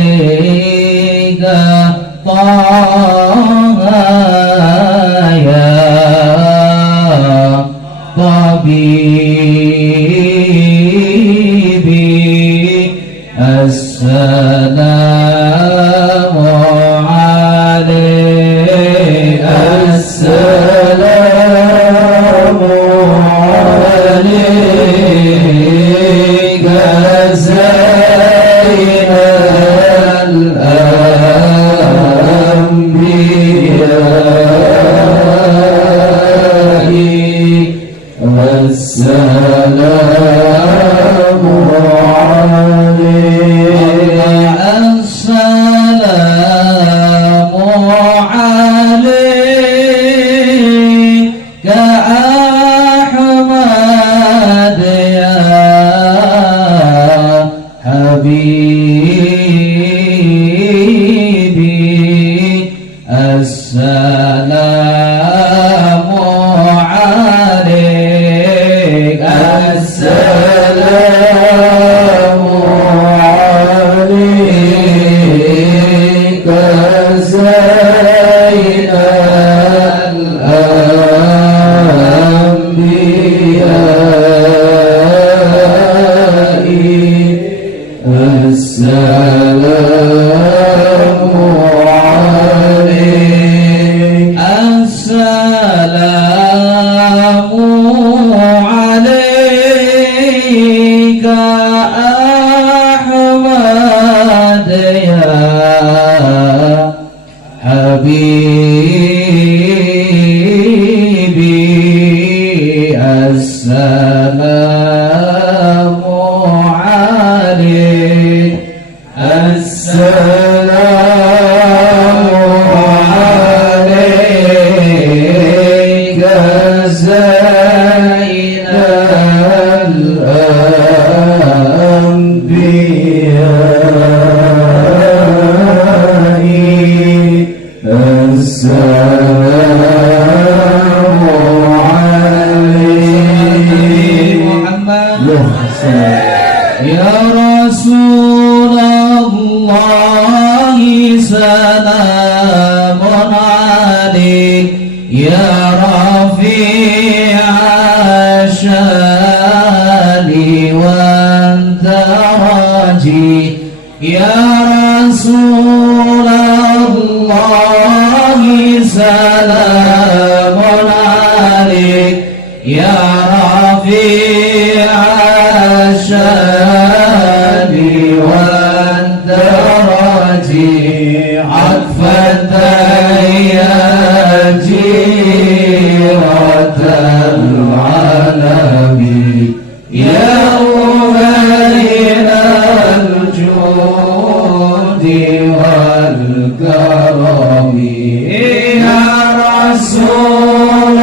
عليك طه يا طبيبي السلام عليك السلام عليك زين الأنبياء والسلام عليك السلام عليك أحمد يا حبيبي السلام عليك السلام عليك زين الأنبياء السلام عليك السلام عليك أحمد يا حبيبي السلام عليك السلام عليك زين الأنبياء السلام عليك محمد يا رسول الله سلام عليك يا رفيع الشان والدرج يا رسول الله سلام عليك يا رفيع الشان والدرج عطفة يا جيرة العالم يا أمين الجود والكرم يا رسول الله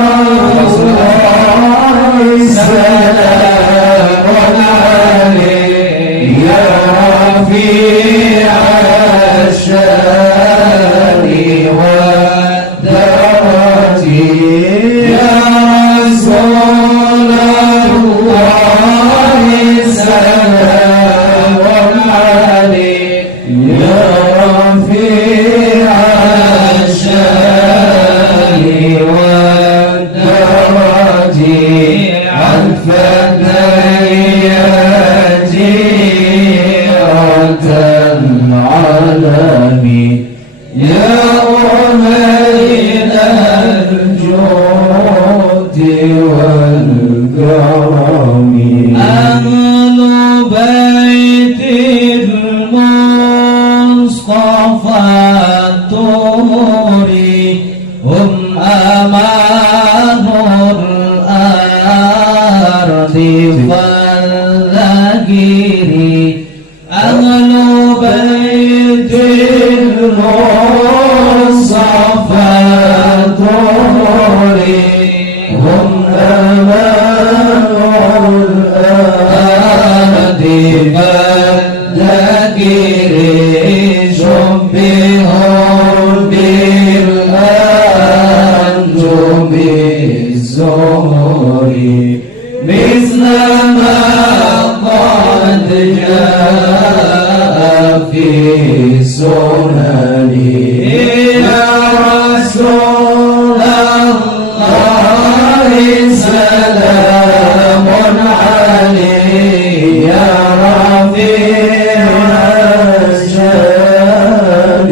سلام عليك يا رفيع الشان والدرج يا رسول الله سلام عليك يا رفيع الشان والدرج العالم يا أمين الجود والكرم أهل بيت المصطفى الطهور هم أمان الأرض فالذكر أهل بيت المصطفى الطهور هم أمان الأرض فالذكر شبههم بالأنجم الزهر مثل ما قد جاء في سننه يا رسول الله سلام عليك يا رفيع الشان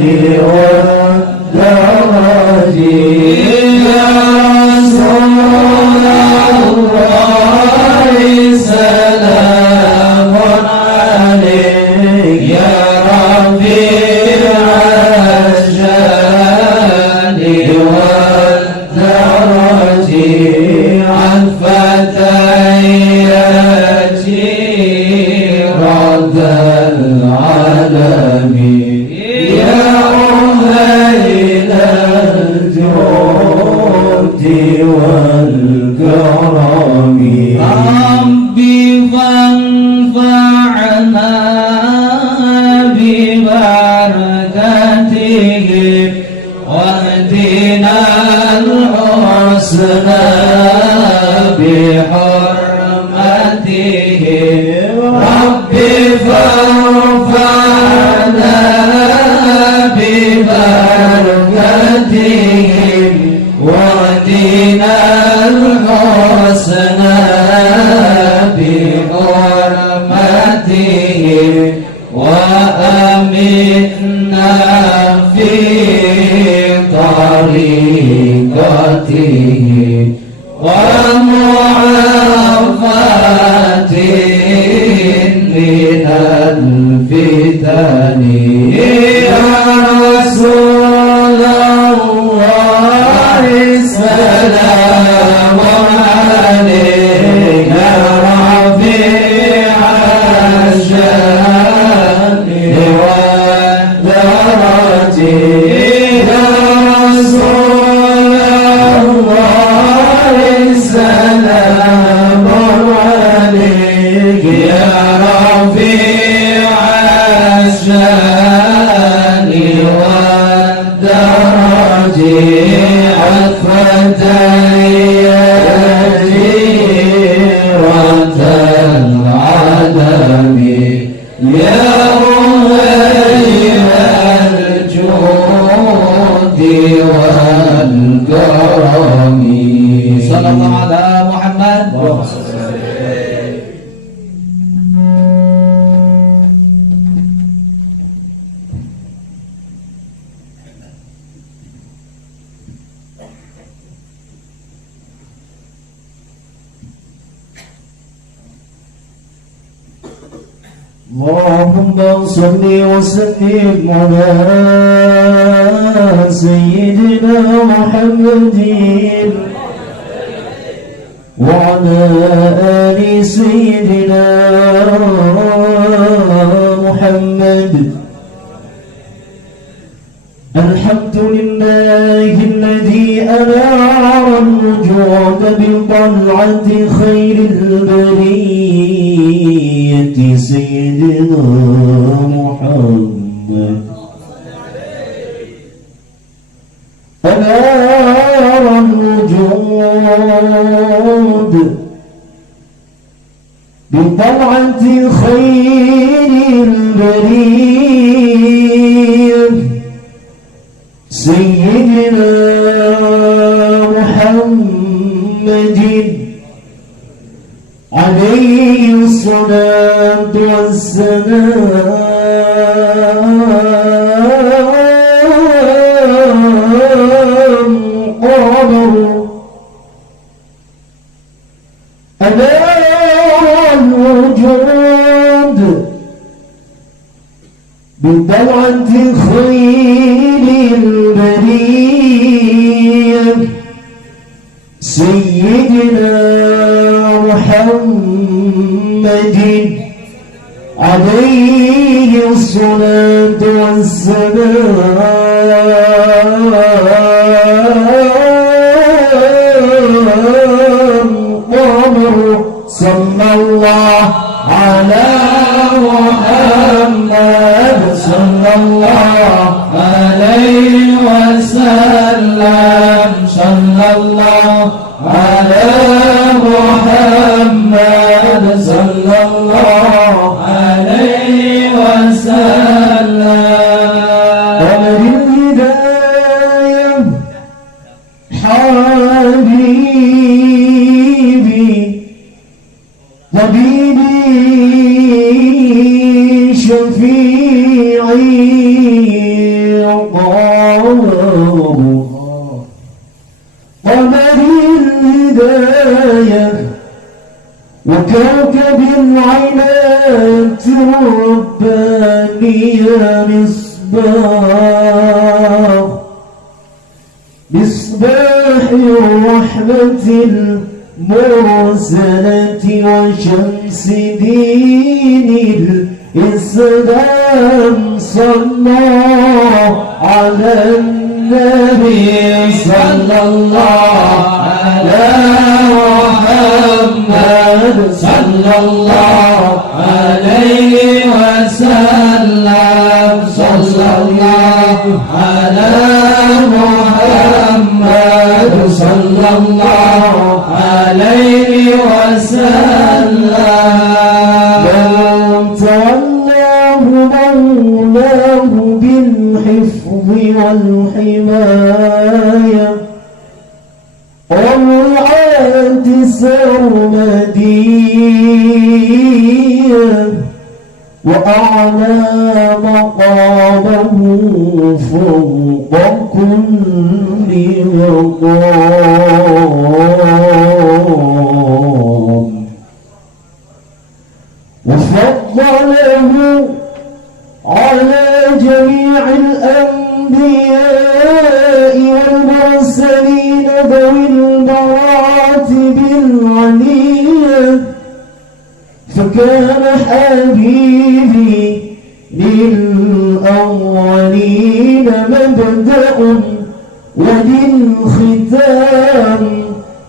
والدرج يا رسول الله سلام عليك يا رفيع الشان والدرج عن فتياتي رد العالمين يا أهيل الجود والكرم ربي فانفعنا ببركته واهدنا الحسنى بحرمته ربي فارفعنا ببركته واهدنا الحسنى بحرمته وأمتنا في طريقته ومعافاة من الفتن يا رسول الله سلام عليك يا رفيع الشان والدرج يا رسول الله سلام عليك يا رفيع الشان والدرج عفوة جيرة العدم يا أهيل الجود والكرم صلى الله على محمد اللهم صل وسلم على سيدنا محمد وعلى آل سيدنا محمد. الحمد لله الذي أنار الوجود بطلعة خير البرية سيدنا محمد. أنار الوجود بطلعة خير البرية سيدنا محمد عليه الصلاة والسلام. قالوا أنار الوجود بطلعة خير البرية سيدنا محمد عليه الصلاة والسلام. قالوا صلى الله على محمد صلى الله عليه وسلم. صلى الله على محمد محمد صلى الله عليه وسلم قمر الهداية حبيبي طبيبي شفيعي قمر الهداية وكوكب العناية الربانية مصباح الرحمة المرسلة وشمس دين الإسلام صلى على النبي صلى الله على محمد صلى الله عليه وسلم صلى الله على محمد صلى الله عليه وسلم من تولاه مولاه بالحفظ والحماية والرعاية سرمدية وأعلى مقامه فوق كل مقام وفضله على جميع الأنبياء والمرسلين ذوي المراتب العلية فكان حبيبي للأولين مبدأ وللختام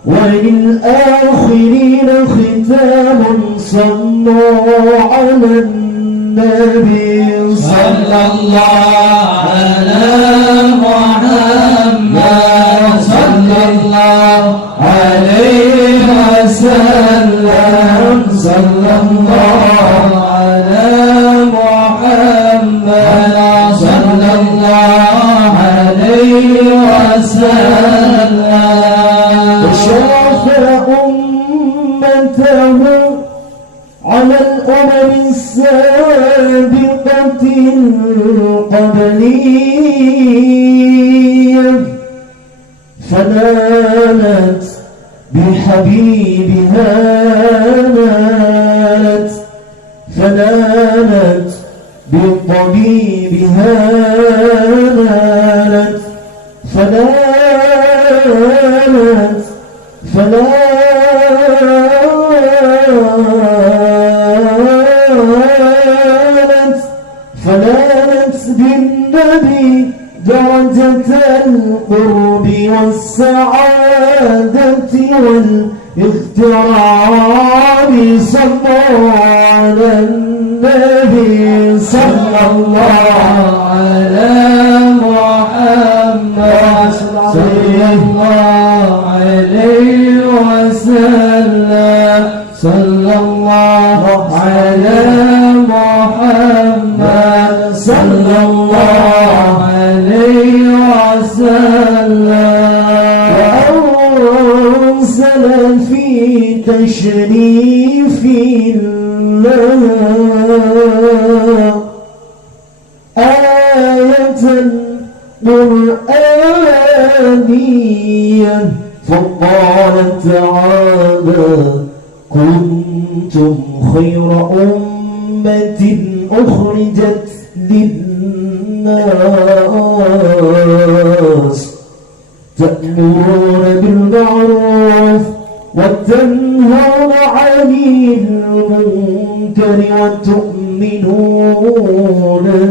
وللآخرين ختام صلوا على النبي صلى الله على محمد صلى الله عليه وسلم صلى الله على محمد صلى الله عليه وسلم وشرف أمته على الأمم السابقة القبلية فنالت بحبيبها فنالت بطبيبها فنالت بالنبي درجة القرب والسعادة والاغترام صلوا على النبي صلى الله على محمد صلى الله عليه وسلم صلى الله على محمد صلى الله عليه وسلم وأرسل في تشريف الله آية قرآنية فقال تعالى كنتم خير أمة أخرجت للناس تأمرون بالمعروف وتنهون عن المنكر وتؤمنون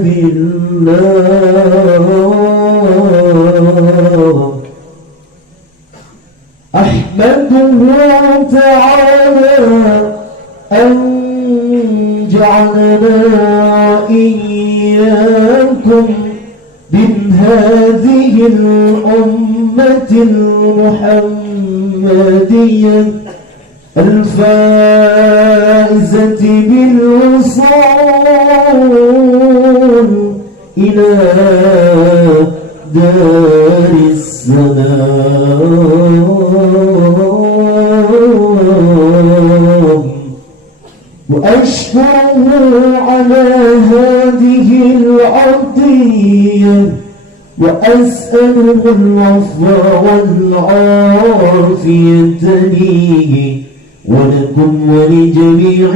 بالله أحمده تعالى أن جعلنا إياكم من هذه الأمة المحمدية الفائزة بالوصول إلى دار السلام وأشكره على هذه العطية وأسأله العفو والعافية لي ولكم ولجميع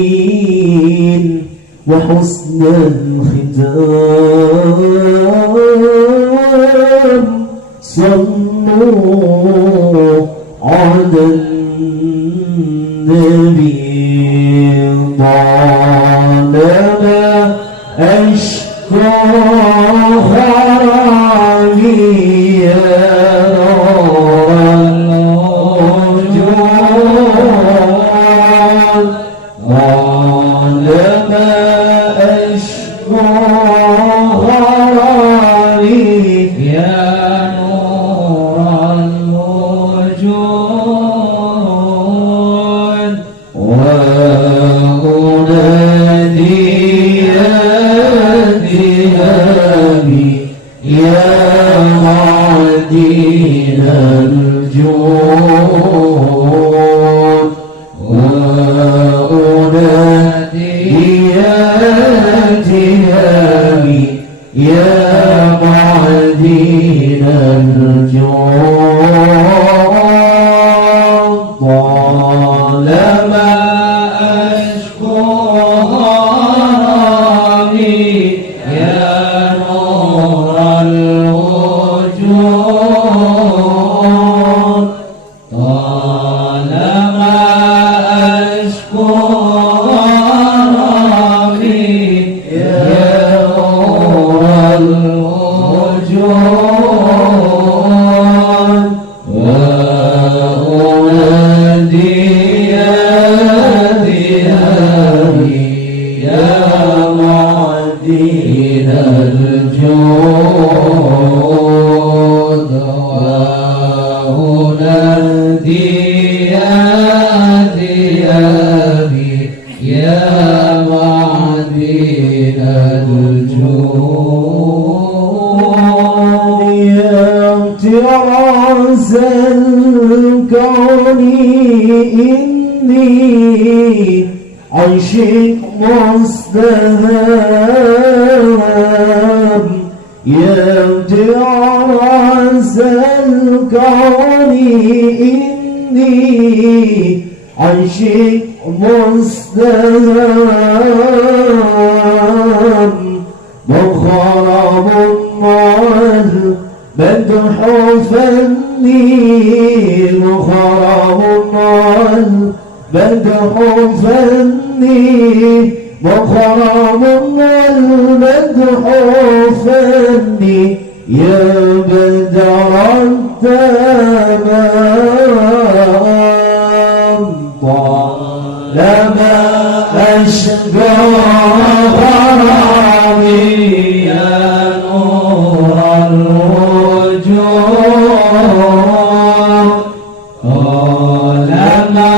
المسلمين وحسن الختام. صلوا على النبي طالما أشكى غرامي يا نور الوجود طالما أشكى غرامي يا نور الوجود وأنادي يا ذهابي يا معدن الجود وأنادي يا ذهابي يا معدن الجود طالما أشكو غرامي يا نور الوجود طالما أشكو غرامي يا نور الوجود وأنادي يا ذهابي يا معدن الجود وأنادي يا ذهابي يا معدن الجود يا طراز الكون إني عشق مستهاب يا طراز الكون إني عشق مستهاب مغرم والمدح فني مغرم والمدح فني مغرم والمدح فني يا بدر التمام طالما أشقى غرامي يا نور الوجود طالما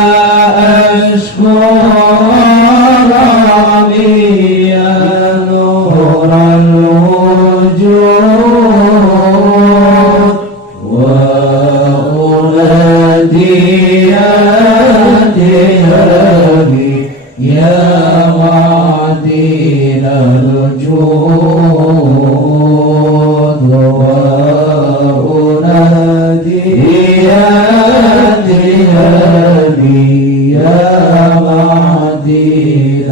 أشكو غرامي يا نور الوجود وأنادي يا ذهابي يا معدن الجود وأنادي يا ذهابي يا معدن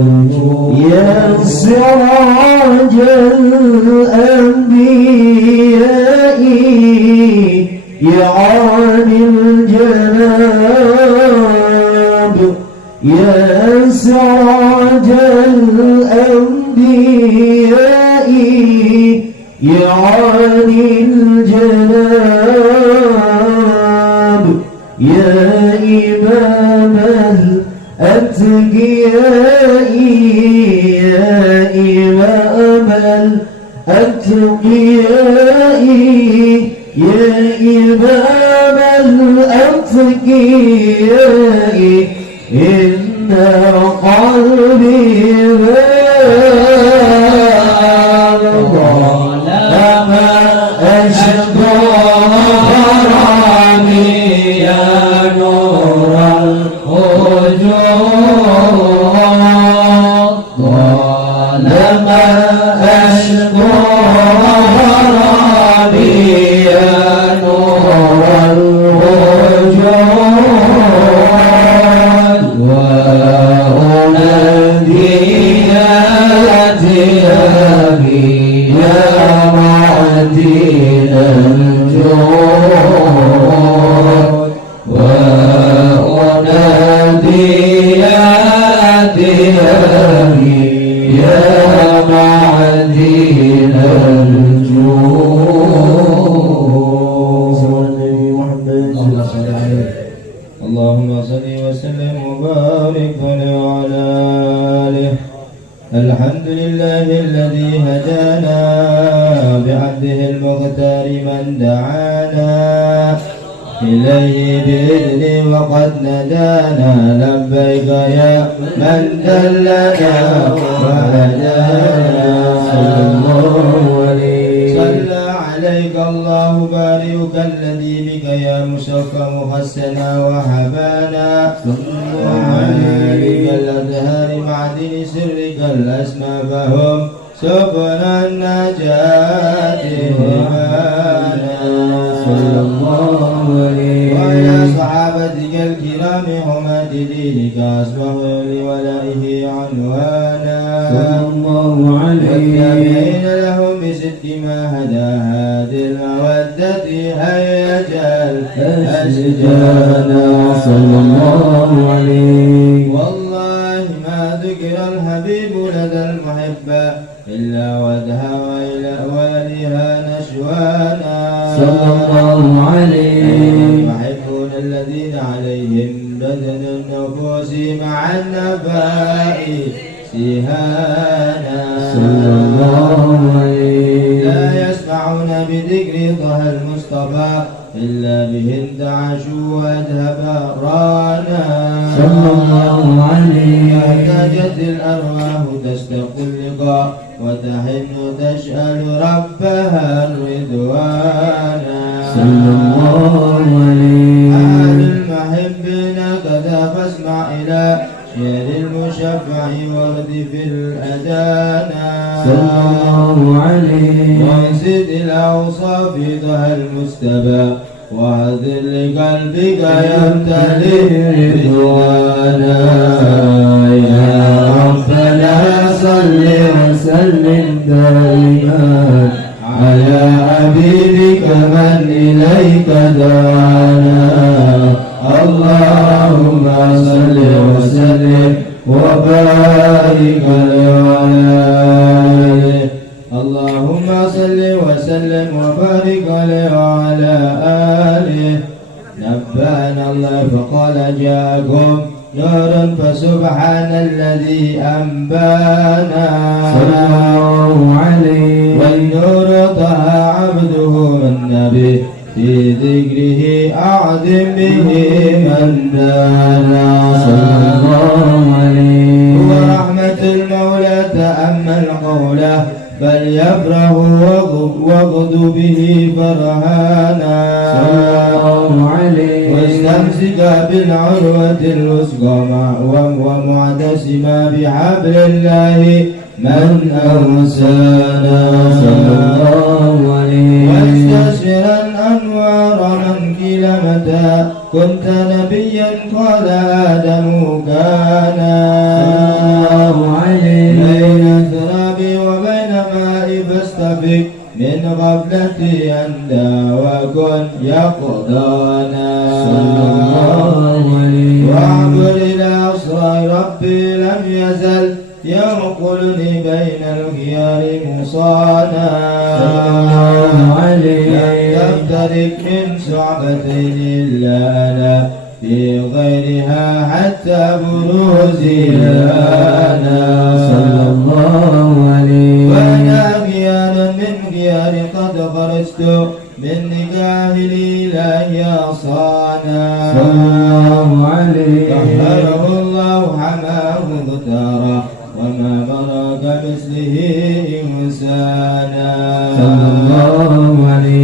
الجود يا سراج الأنبياء يا عالي الجناب يا سراج الأنبياء يا عالي الجناب يا إمام الأتقياء يا إمام الأتقياء يا إمام الأتقياء إن قلبي باب طالما أشكو غرامي يا نور الوجود طالما أشكو غرامي يا نور الوجود وأنادي يا ثيابي يا معدن الجود وأنادي يا ثيابي يا معدن الجود. اللهم صل وسلم وبارك عليه وعلى آله. الحمد لله الذي هدانا بعبده المختار من دعانا إليه بإذنه وقد ندانا لبيك يا من دلنا وهدانا صلى الله عليه صلى عليك الله بارئك الذي بك يا مشفى حسنا وحبانا وعليك الأزهار معدن سرك الأسمى فهم سبل النجاة هبانا صلى الله عليه وعلى صحابتك الكرام حماة دينك أصبح لولائه عنوانا صلى الله عليه والتابعين لهم بصدق ما هدى هادي المودة هيج الأشجانا صلى الله عليه. والله ما ذكر الحبيب لدى المحبة إلا ودها وإلها نشوانا صلى الله عليه. المحبون الذين عليهم بدن النفوس مع النباء سهانا صلى الله عليه. لا يسمعون بذكر طه المصطفى إلا به انتعشوا وأذهب رانا صلى الله عليه. احتاجت الأرواح تشتاق اللقاء وتحن تشأل ربها الرضوانا صلى الله عليه. أهل المحبين كذا فاسمع إلى شعر المشفع ورد في الأدانا صلى الله عليه. وانسد الأوصاف ضها المستبى وعذر لقلبك يمتلئ رضوانا يا ربنا صل وسلم دائما على حبيبك من إليك دعانا. اللهم صل وسلم وبارك عليه. اللهم صل وسلم وبارك عليه وعلى آله. نبأنا الله فقال جاءكم نور فسبحان الذي أنبانا صلى الله عليه. والنور طه عبده النبي في ذكره أعظم به من دانا صلى الله عليه. ورحمة المولى تأمل قوله فليفرحوا وغض به فرحانا صلى الله عليه. واستمسك بالعروة الوثقى ومعتصما بحبل الله من أرسانا صلى الله عليه. واستشعرا أنوار من قيل متى كنت نبيا قال آدم كان صلى الله عليه. بين التراب وبين ماء فاستفق من غفلتي أندى وكن يقضانا صلى الله عليه. واعبر إلى أسرار ربي لم يزل ينقلني بين الخيار مصانا صلى الله عليه. لم تفترق من صعبتين إلا أنا في غيرها حتى بروزي أنا صلى الله عليه. وأنا خيار من خيار قد خرجت بالنكاح الإلهي أصانا صلى الله عليه طهره الله حماه مختارا وما برك مثله إنسانا صلى الله عليه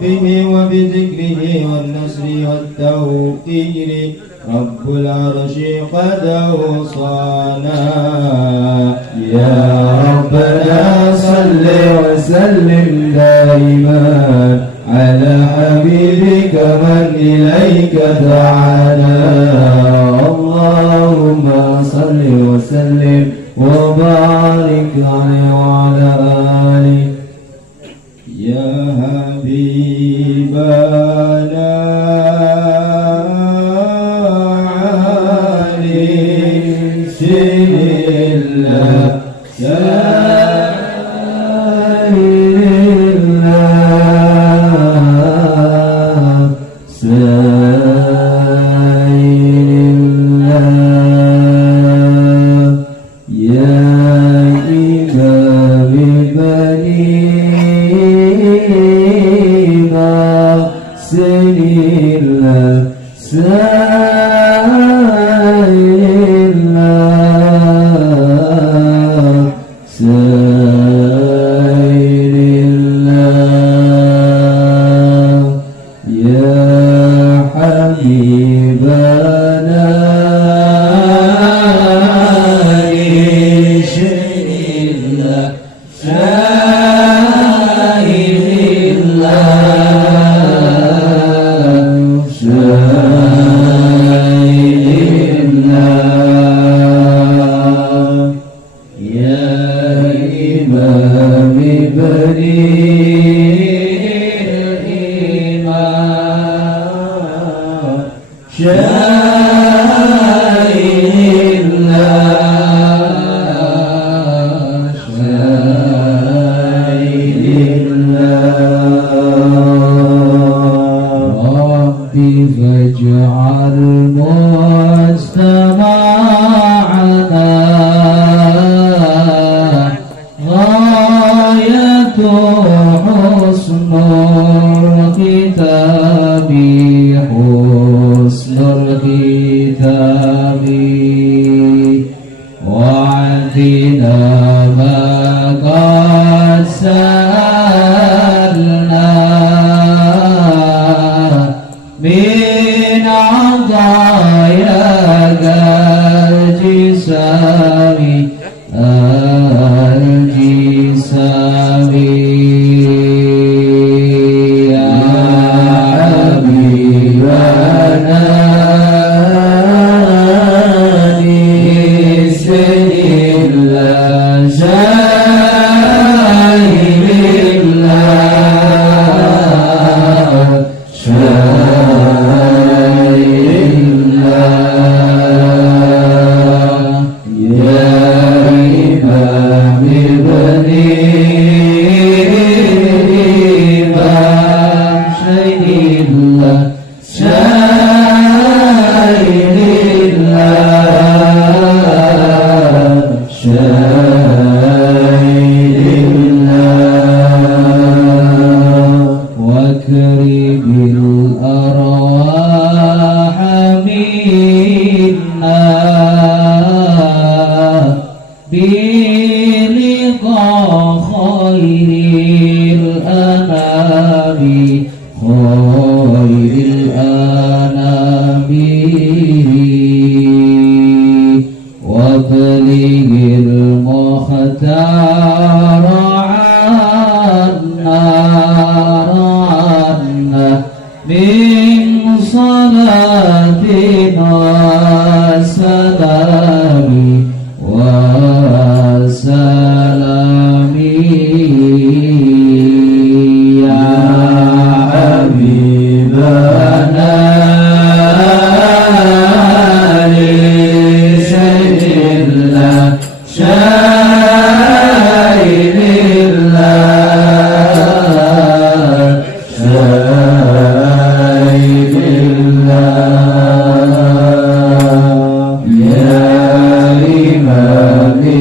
وبحبه وبذكره والنصر والتوقير رب العرش قد أوصانا يا ربنا صل وسلم دائما على حبيبك من إليك دعانا اللهم صل وسلم وبارك عليه وعلى آله يا حبيبنا علي سيد يا إمام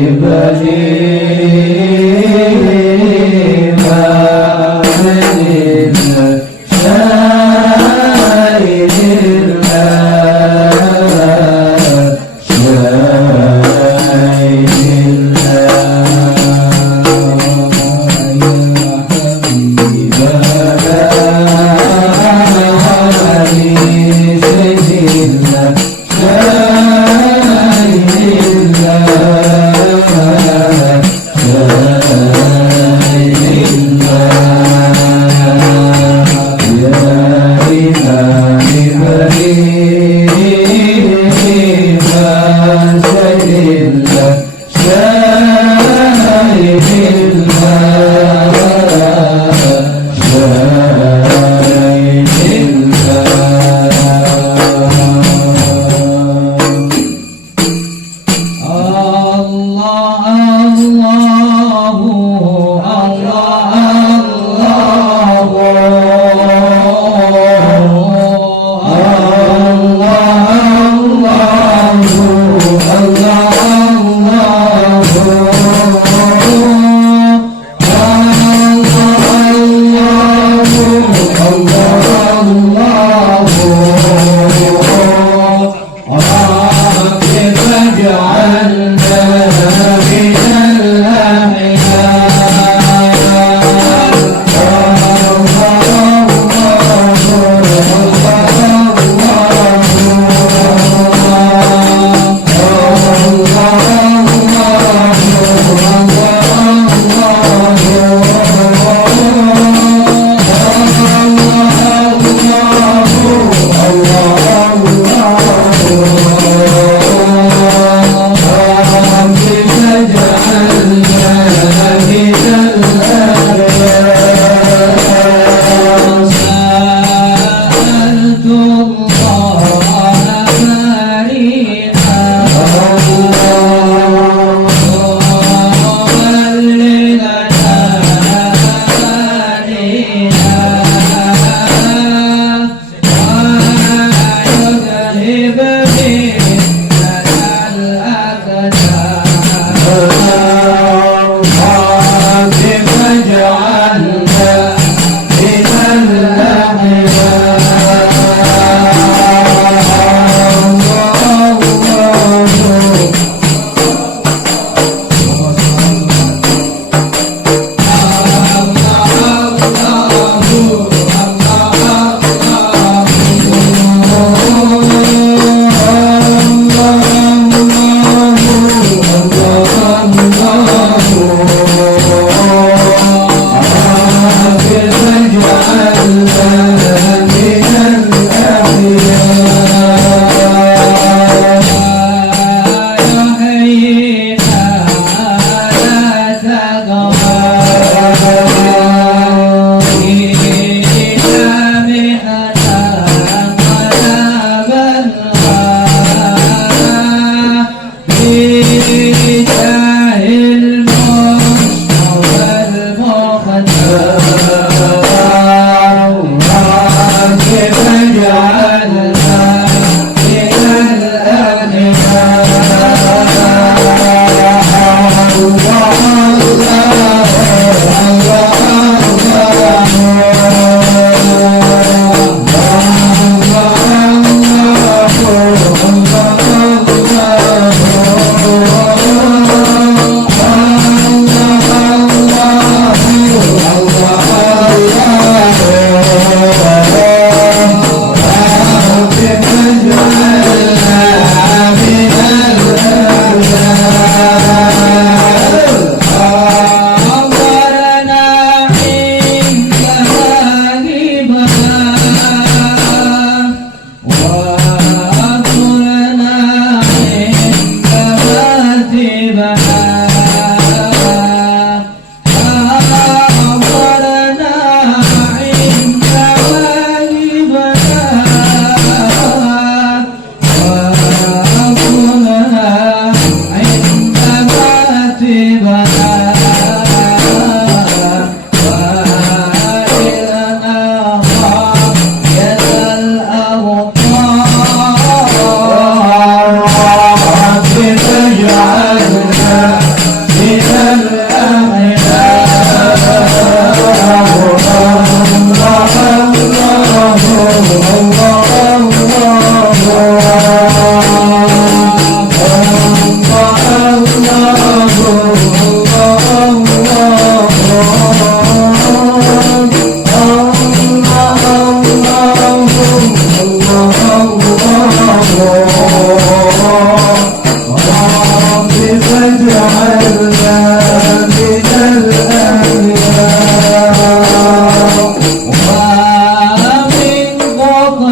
ومن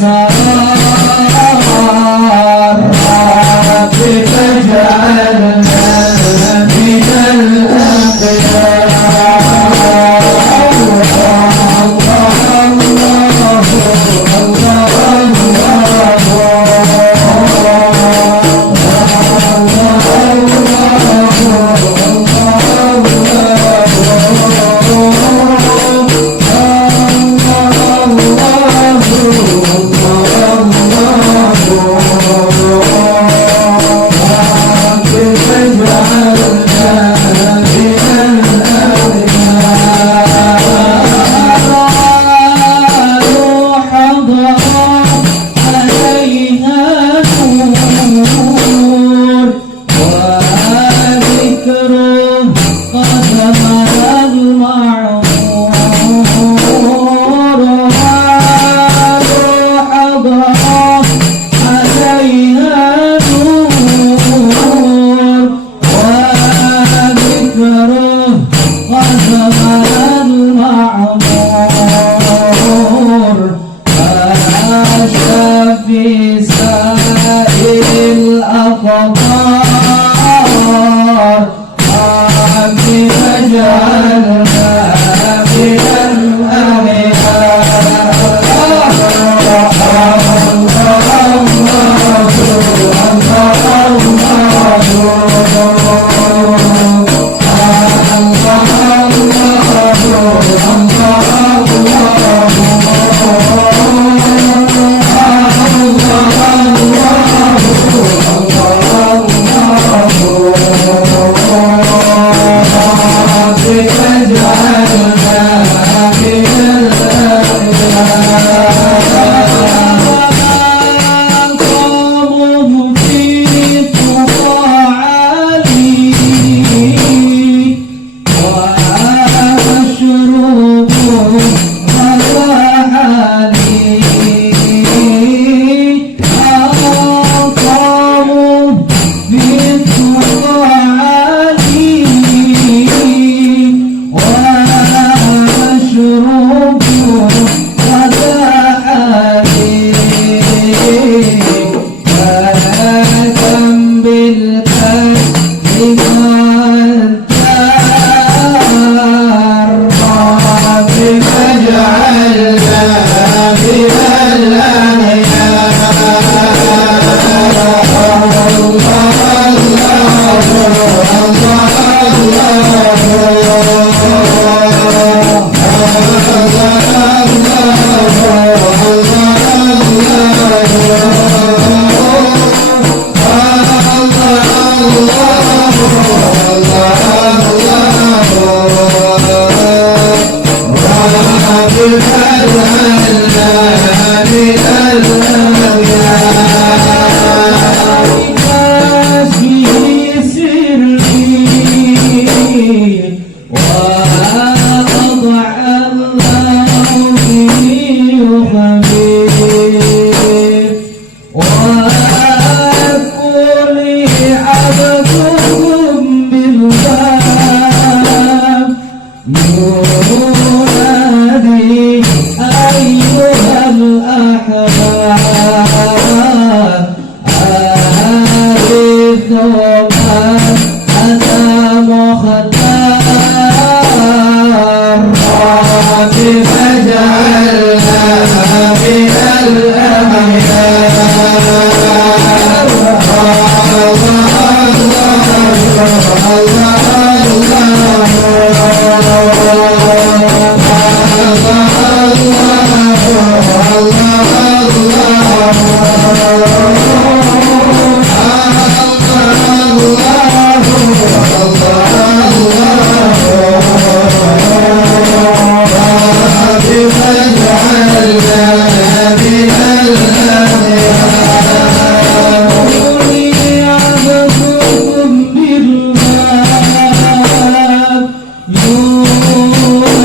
الأسرار رب فاجعلنا من الأخيار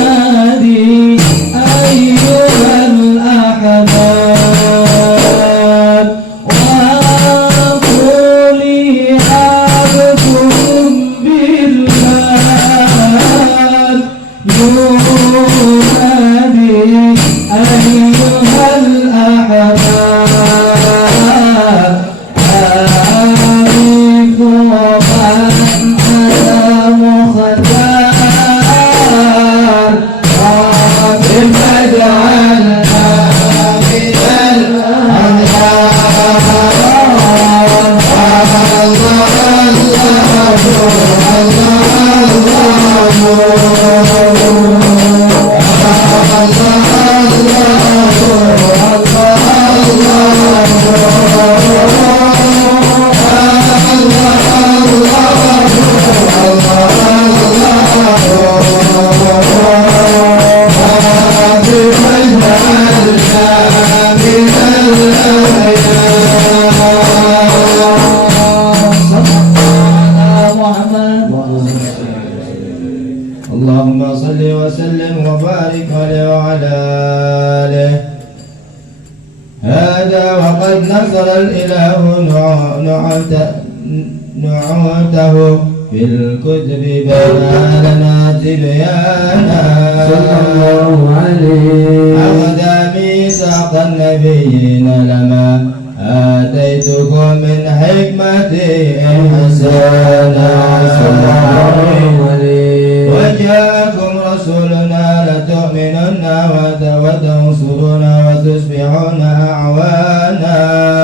ينادي أيها الأحباب اللهم صل وسلم وبارك عليه وعلى آله. هذا وقد نصر الإله نعوته في الكتب بما لنا تبيانا صلى الله عليه. أخذ ميثاق النبيين لما آتيتكم من حكمتي إحسانا صلى الله عليه. وجاءكم رسولنا لتؤمنن وتنصرون وتصبحون أعوانا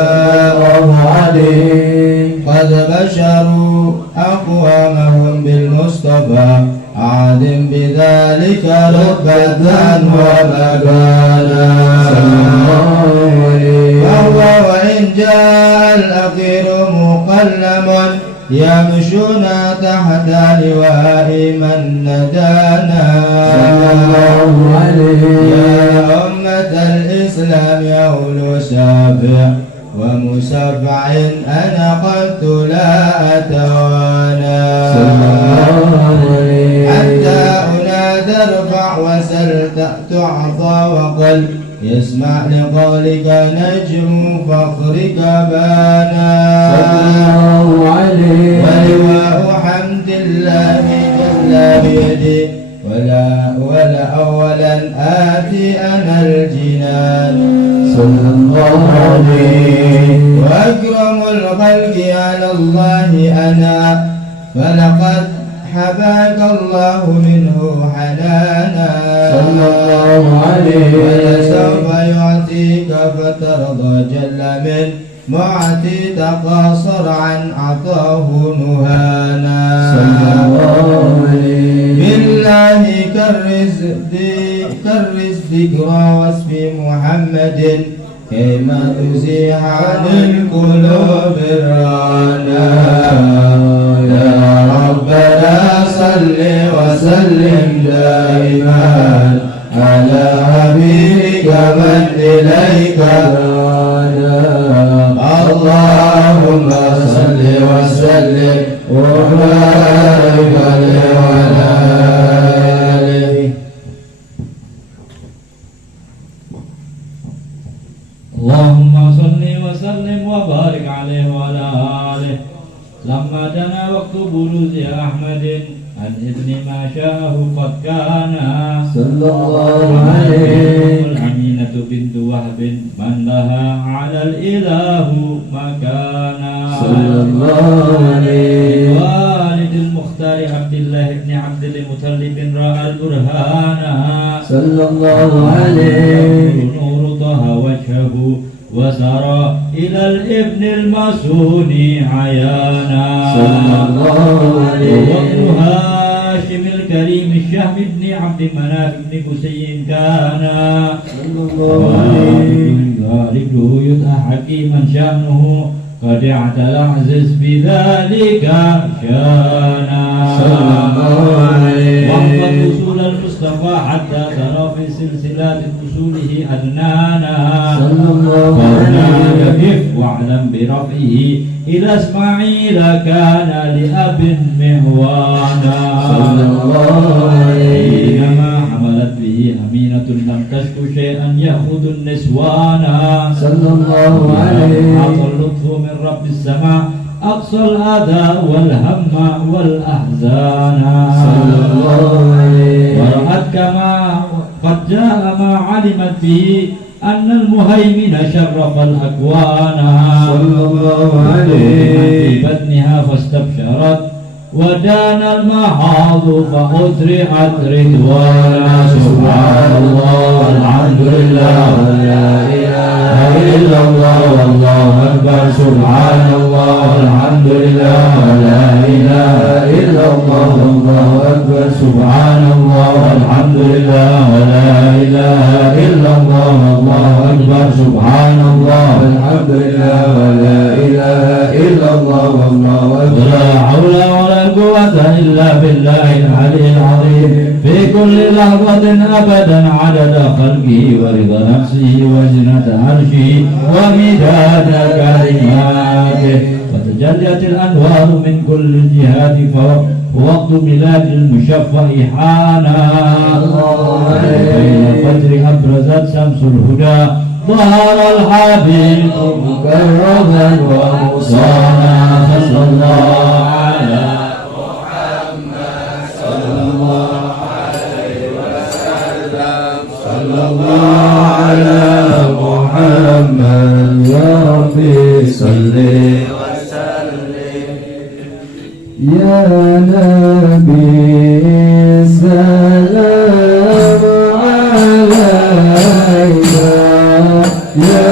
صلى الله عليه. قد بشروا أقوامهم بالمصطفى عاد بذلك رتبة ومكانا فهو وإن جاء الأخير مقلم يمشون تحت لواء من ندانا يا أمة الإسلام أولو شافع ومشفع أنا قلت لا أتوانا حتى أنادى ارفع وسل تعطى وقل يسمع لقولك نجم فخرك بانا ولواء حمد الله جل بيدي ولا أولا آتي أنا الجنان صلى الله عليه. وأكرم الخلق على الله أنا فلقد حباك الله منه حنانا صلى الله عليه. ولسوف يعطيك فترضى جل من معطي تقاصر عن عطاه نهانا صلى الله عليه. بالله كرز ذكرى واسم محمد كيما تزيح عن القلوب الرانا يا ربنا صل وسلم دائما على حبيبك من إليك رانا اللهم صل وسلم وبارك عليه وعلى آله. اللهم صل وسلم وبارك عليه وعلى آله. لما دنا وقت بروز أحمد عن إذن ما شاءه قد كان صلى الله عليه. الأمينة بنت وهب من لها على الإله مكانا صلى الله عليه. والد المختار عبد الله بن عبد المطلب رأى البرهان صلى الله عليه. نور طه وجهه وسرى إلى الابن المسون عيانا صلى الله عليه. وابن هاشم الكريم الشهم بن عبد مناف بن قسي كان صلى الله عليه. ذلك يدعى حكيما شأنه قد اعتلى عزز بذلك شانا صلى الله عليه. وقد وصول المصطفى حتى ترى في سلسلات وصوله أدنانا صلى الله فهنا عليه. يقف واعلم برفعه إلى إسماعيل كان لأب مهوانا صلى الله عليه. حينما حملت به أمينة لم تشك شيئا يأخذ النسوانا صلى الله عليه. أعطى اللطف من رب السماء أقصى الأذى والهم والأحزان صلى الله عليه. ورأت كما قد جاء ما علمت به أن المهيمن شرف الأكوان صلى الله عليه في بطنها فاستبشرت ودان المحاض فأسرعت رضوانا سبحان الله والحمد لله ولا إله إلا الله والله أكبر سبحان الله والحمد لله ولا إله إلا الله والله أكبر سبحان الله والحمد لله ولا إله إلا الله والله أكبر سبحان الله والحمد لله ولا إله إلا الله والله أكبر لا حول ولا قوة إلا بالله العلي العظيم في كل لحظة أبدا عدد خلقه ورضا نفسه وزنة عرشه ومداد كلماته وتجلت الأنوار من كل الجهات فوقت ميلاد المشفع حانا بين الفجر أبرزت شمس الهدى ظهر الحبيب مكرما ومصانا صلى الله على صلى الله على محمد يا ربي صل وسلم يا نبي السلام عليك يا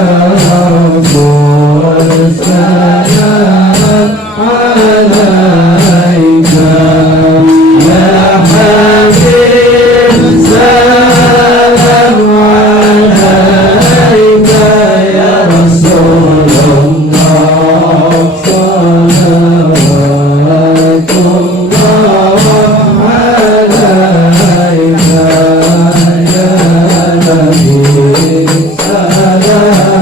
رسول السلام عليك يا حبيب السلام عليك يا رسول الله صلوات الله عليك يا نبي السلام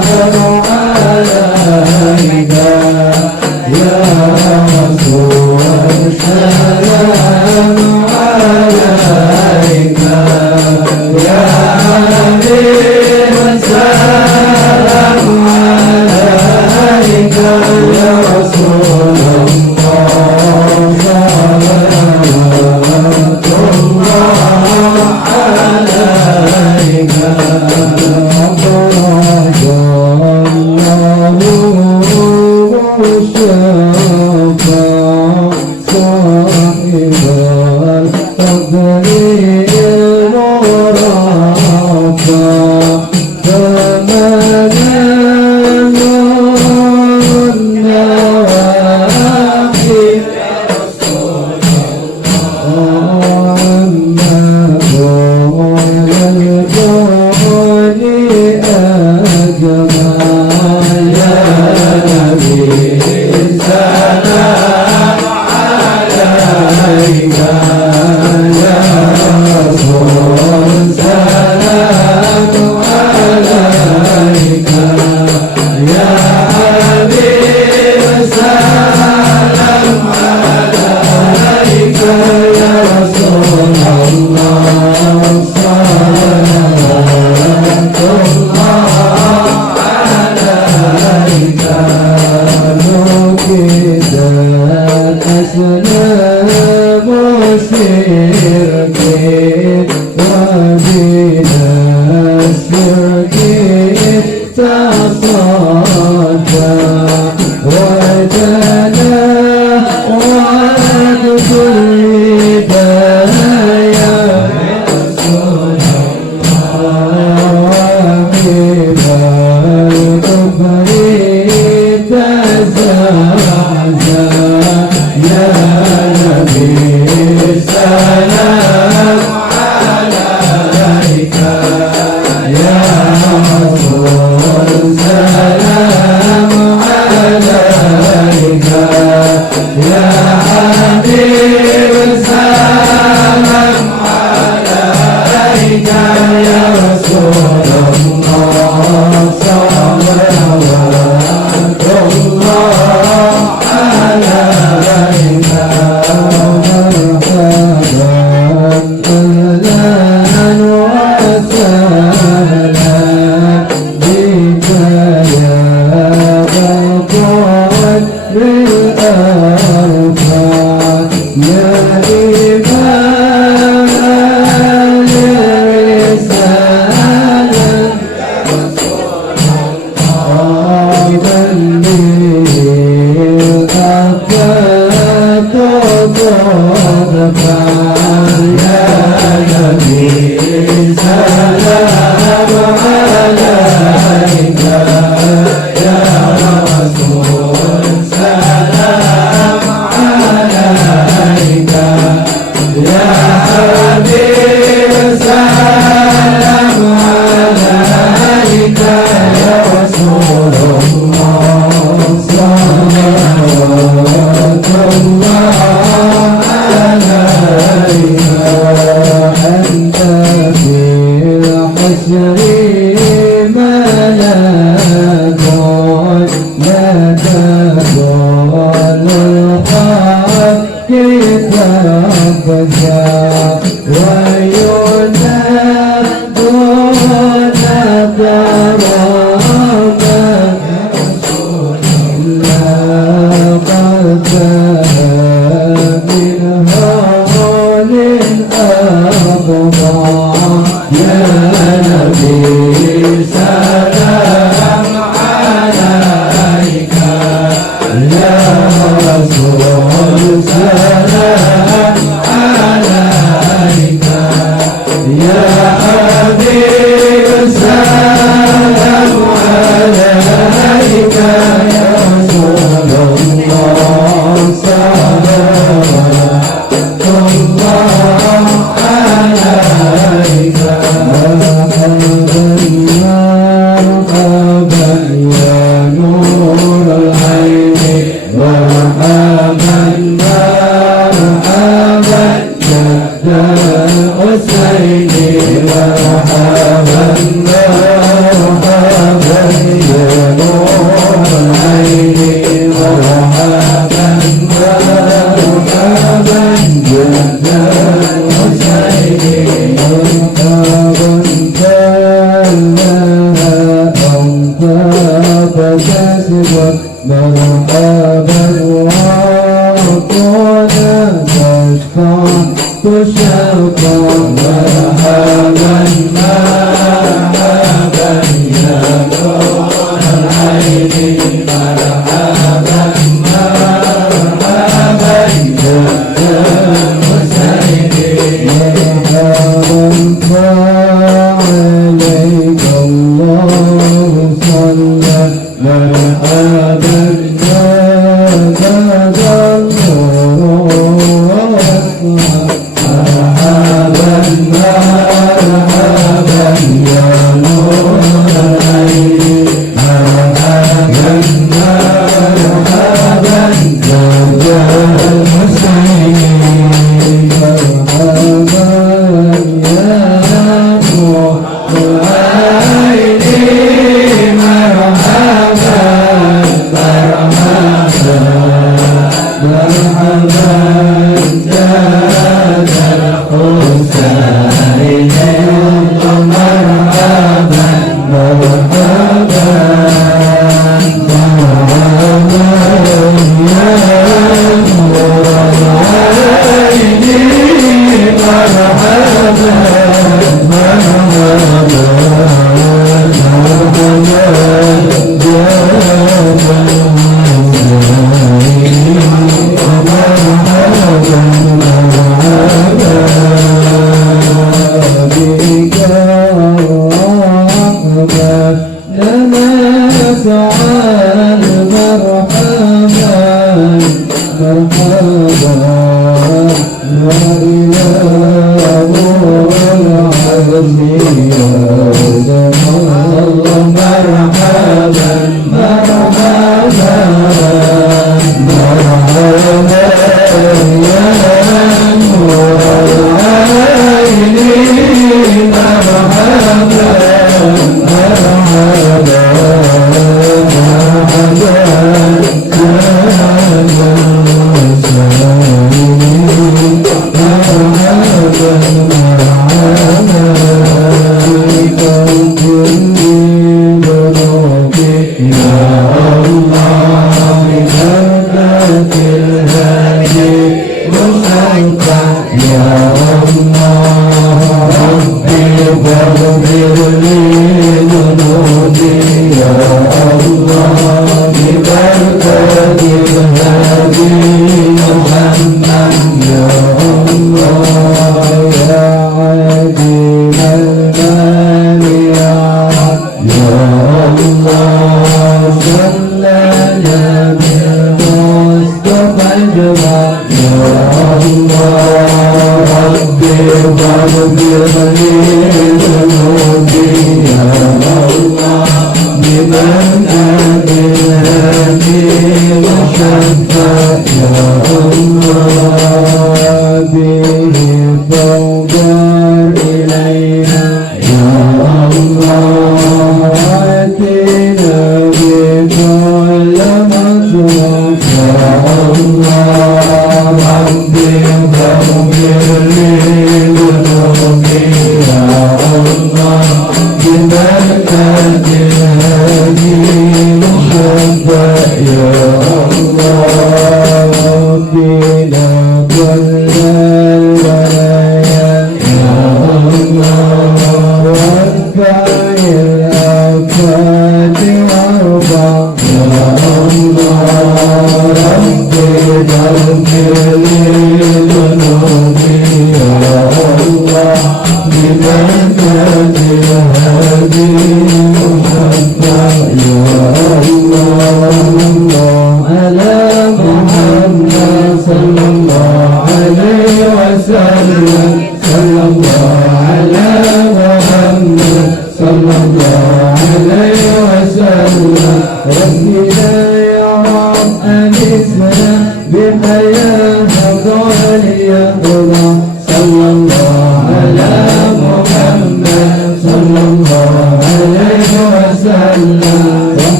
عليك يا رسول السلام عليك يا حبيب السلام عليك يا رسول الله صلوات الله عليك أخرج الله الشفاعة صاحب القدر المرفع فمن النواحي Thank you.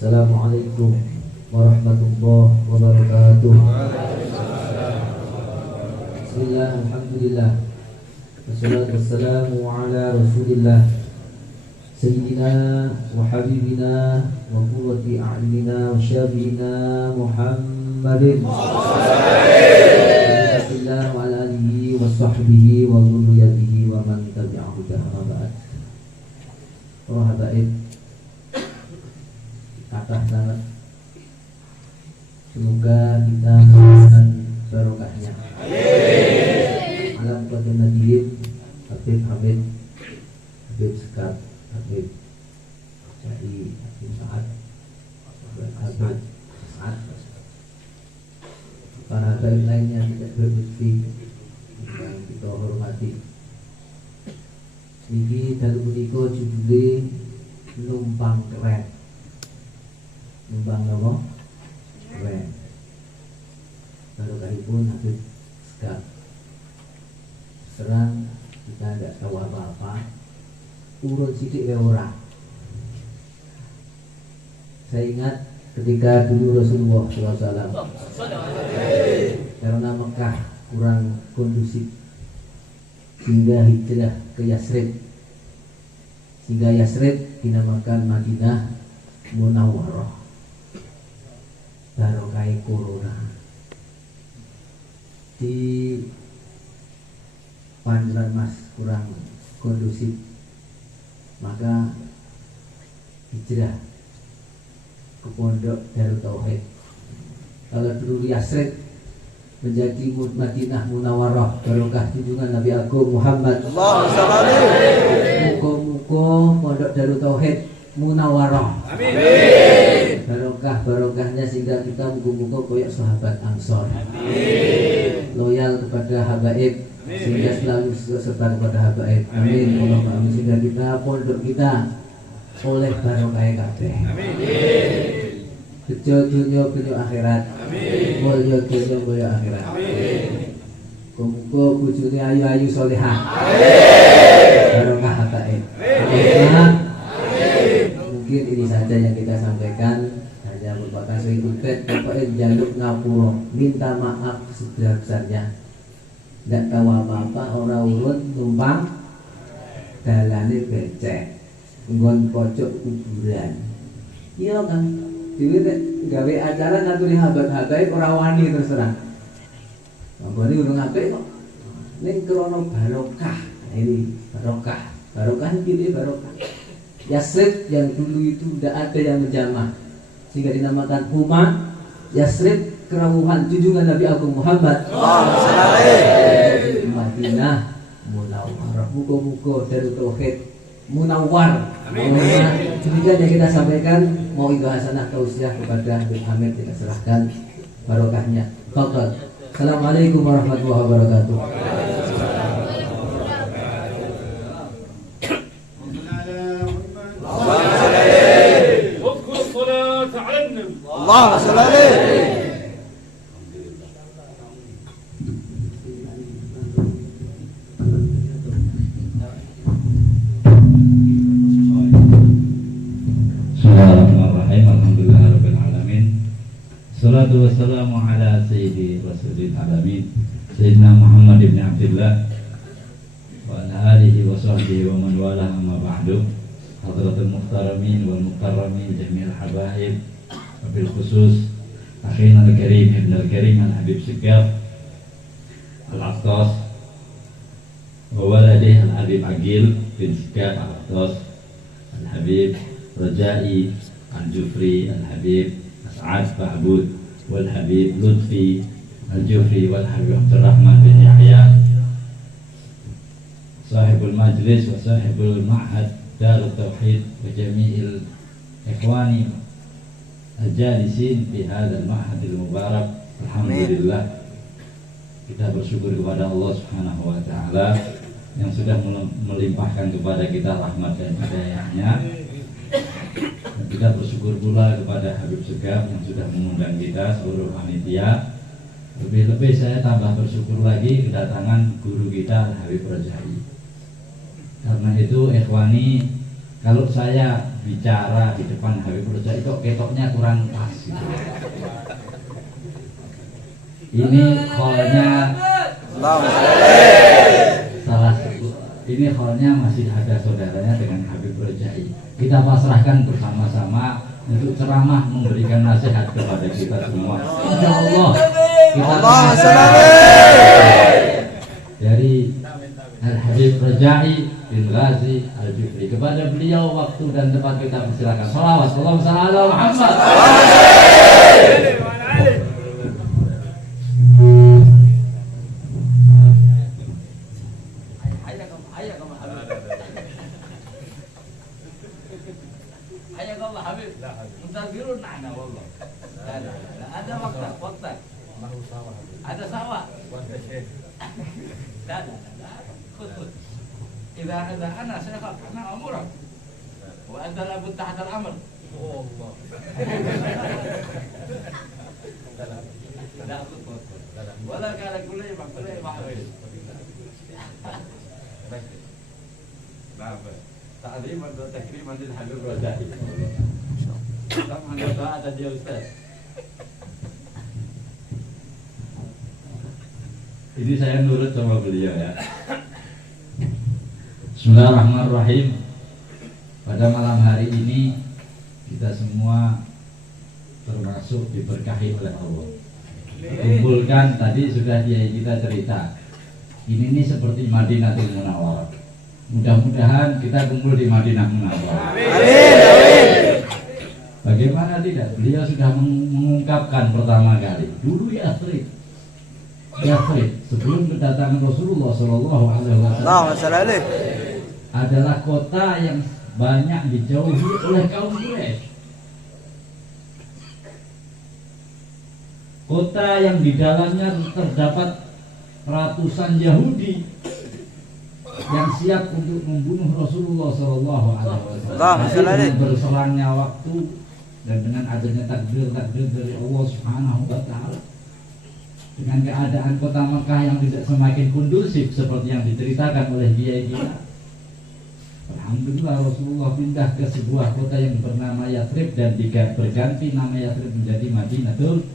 Assalamualaikum warahmatullahi wabarakatuh. Bismillah, alhamdulillah, wassalatu wassalamu ala rasulillah Sayyidina wa habibina wa qurrati a'yunina wa syafi'ina Muhammadin Bismillah wa ala alihi wa sahbihi wa dhurriyyatihi wa man tabi'ahu dahra ba'd. Para habaib kata sangat, semoga kita mendapatkan barokahnya. Alam qadar nadiyin Habib Hamid, Habib Sekar, Habib Syahid, Habib Sa'ad, Habib Sa'ad, para habaib lainnya tidak berbukti yang kita hormati. Ini dalam menikah judulnya numpang keren. Numpang apa? Keren. Kalau kalipun Habib Sekar, serang kita tidak tahu apa-apa, urut sidik orang. Saya ingat ketika dulu Rasulullah SAW karena Mekah kurang kondusif sehingga hijrah ke Yasrib, sehingga Yasrib dinamakan Madinah Munawwarah. Barokai corona di Panjuran Mas kurang kondusif, maka hijrah ke pondok Darut Tauhid. Kalau dulu Yasrib menjadi Madinah Munawwarah, barokah junjungan Nabi Agung Muhammad. Muga-muga pondok Darut Tauhid Munawwarah. Amin. Barokahnya sehingga kita muga-muga koyok sahabat Ansor. Amin. Loyal kepada habaib sehingga selalu serta kepada habaib. Amin. Allahumma amin. Sehingga kita pondok kita oleh barokah kabeh. Amin. Bejo dunya bejo akhirat. Amin. Mulya dunya mulya akhirat. Amin. Muga-muga bojone ayu-ayu salehah. Barokah habaib. Mungkin ini saja yang kita sampaikan. Hanya merupakan singkutet. Pokoknya jaluk ngapura, minta maaf sebesar-besarnya. Tidak tahu apa-apa, orang urut tumpang dalane becek, nggon pojok kuburan. Iya kan? Dhewe gawe acara ngaturi habaib ora wani terus terang. Ambane urung apik kok. Ning krana barokah. Ini barokah. Barokah iki barokah. Yasrib yang dulu itu tidak ada yang menjamah, sehingga dinamakan Huma. Yasrib kerawuhan junjungan Nabi Agung Muhammad Madinah Munawwarah. Muga-muga Darut Tauhid munawwar. Demikian yang kita sampaikan. Mau itu hasanah tausiah kepada Habib Hamid kita serahkan barokahnya. Fadhal. Assalamualaikum warahmatullahi wabarakatuh. اللهم صل عليه. Bismillahirrahmanirrahim. Alhamdulillahirabbil alamin. Salatu wassalamu ala sayyidi rasulil alamin Sayyidina Muhammad ibn Abdullah wa ala alihi wa sahbihi wa man wala amma ba'du. Hadratul muhtaramin wal mukarramin jami'al habaib, wabil khusus akhina al-karim ibn al-karim al-habib Segaf al-Attas wa waladih al-habib Agil bin Segaf al-Attas, al-habib Rajai al-Jufri, al-habib As'ad Ba'bud, wal-habib Lutfi al-Jufri, wal-habib Abdurrahman bin Yahya sahibul majlis wa sahibul ma'had Darut Tauhid wa jami'il ikhwani al-jalisin fi hadzal ma'hadil mubarak. Alhamdulillah, kita bersyukur kepada Allah Subhanahu wa taala yang sudah melimpahkan kepada kita rahmat dan hidayahnya. Dan kita bersyukur pula kepada Habib Segaf yang sudah mengundang kita seluruh panitia. Lebih-lebih saya tambah bersyukur lagi kedatangan guru kita Habib Rajai. Karena itu ikhwani, kalau saya bicara di depan Habib Rajai kok ketoknya kurang pas gitu. Ini hallnya salah satu, ini hallnya masih ada saudaranya dengan Habib Rajai. Kita pasrahkan bersama-sama untuk ceramah memberikan nasihat kepada kita semua. Insyaallah kita dari Al-Habib Rajai bin Ghazi Al-Jufri. Kepada beliau waktu dan tempat kita persilakan. Shalawat Allahumma shalli ala Muhammad. Ada sawah. إذا أنا سيخاف أنا أمرك وأنت لابد تحت الأمر. الله لا ولا قال كل يوم كل يوم تعظيما وتكريما للحبيب الرجائي. طبعا هذا dia Ustaz. Ini saya nurut sama beliau ya. Bismillahirrahmanirrahim. Pada malam hari ini kita semua termasuk diberkahi oleh Allah. Kumpulkan tadi sudah kita cerita. Ini seperti Madinatul Munawwarah. Mudah-mudahan kita kumpul di Madinah Munawwarah. Amin. Bagaimana tidak? Beliau sudah mengungkapkan pertama kali. Dulu Yathrib sebelum kedatangan Rasulullah Shallallahu Alaihi Wasallam adalah kota yang banyak dijauhi oleh kaum Quraisy. Kota yang di dalamnya terdapat ratusan Yahudi yang siap untuk membunuh Rasulullah Shallallahu Alaihi Wasallam. Dengan berselangnya waktu dan dengan adanya takdir dari Allah Subhanahu Wa Taala, dengan keadaan kota Mekah yang tidak semakin kondusif seperti yang diceritakan oleh kiai kita. Alhamdulillah Rasulullah pindah ke sebuah kota yang bernama Yathrib dan berganti nama Yathrib menjadi Madinatul.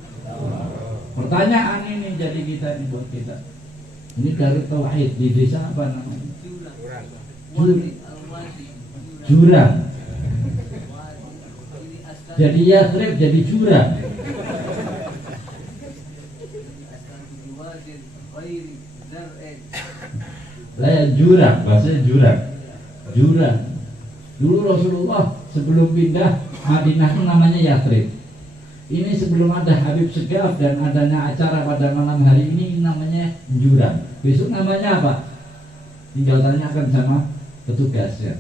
Pertanyaan ini jadi kita ini buat kita. Ini Darut Tauhid di desa apa namanya? Jurang. Jadi Yathrib jadi jurang. Jurang, bahasanya jurang. Jurang. Dulu Rasulullah sebelum pindah Madinah itu namanya Yathrib. Ini sebelum ada Habib Segaf dan adanya acara pada malam hari ini namanya jurang. Besok namanya apa? Tinggal tanyakan sama petugas ya.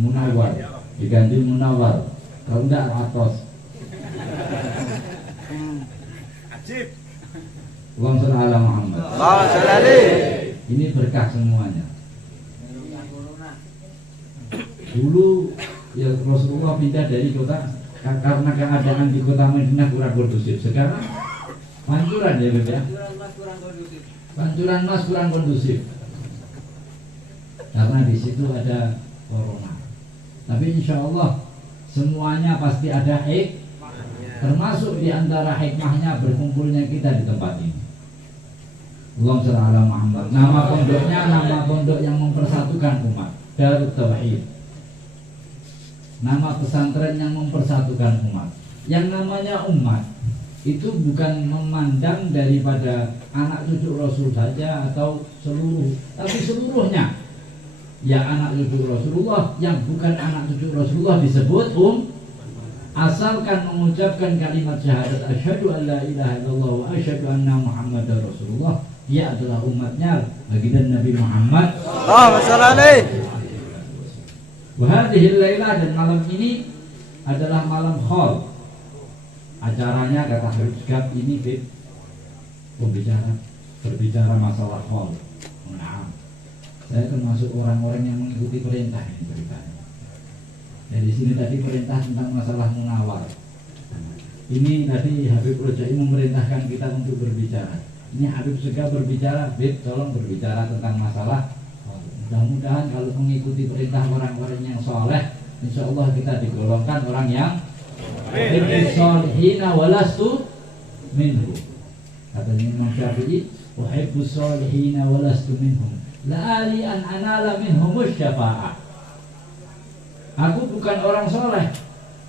Munawar diganti Munawar. Kalau enggak Atos. Ajib. Allahumma shalli ala Muhammad. Allahumma shalli alaihi. Ini berkah semuanya. Dulu ya Rasulullah pindah dari kota karena keadaan di kota Madinah kurang kondusif. Sekarang pancuran ya Beb ya. Pancuran Mas kurang kondusif. Karena di situ ada corona. Tapi insya Allah semuanya pasti ada termasuk di antara hikmahnya berkumpulnya kita di tempat ini. Allahumma shalli ala Muhammad. Nama pondoknya nama pondok yang mempersatukan umat, Darut Tauhid. Nama pesantren yang mempersatukan umat. Yang namanya umat itu bukan memandang daripada anak cucu Rasul saja atau seluruh, tapi seluruhnya. Ya anak cucu Rasulullah, yang bukan anak cucu Rasulullah disebut asalkan mengucapkan kalimat syahadat asyhadu an la ilaha illallah wa asyhadu anna muhammadar rasulullah, dia adalah umatnya baginda Nabi Muhammad. Allahumma shalli alaihi. Wa hadhihi lailah, dan malam ini adalah malam khol. Acaranya kata Habib Segaf ini berbicara masalah khol. Nah, saya termasuk orang-orang yang mengikuti perintah ini ceritanya. Dari sini tadi perintah tentang masalah munawar. Ini tadi Habib Rojai memerintahkan kita untuk berbicara. Ini Habib Segaf berbicara, Bib tolong berbicara tentang masalah. Mudah-mudahan kalau mengikuti perintah orang-orang yang soleh, insya Allah kita digolongkan orang yang solihina walastu minhu. Katanya Imam Syafi'i, uhibbus solihina walastu minhum, la'ali an anala minhumus syafa'ah. Aku bukan orang soleh,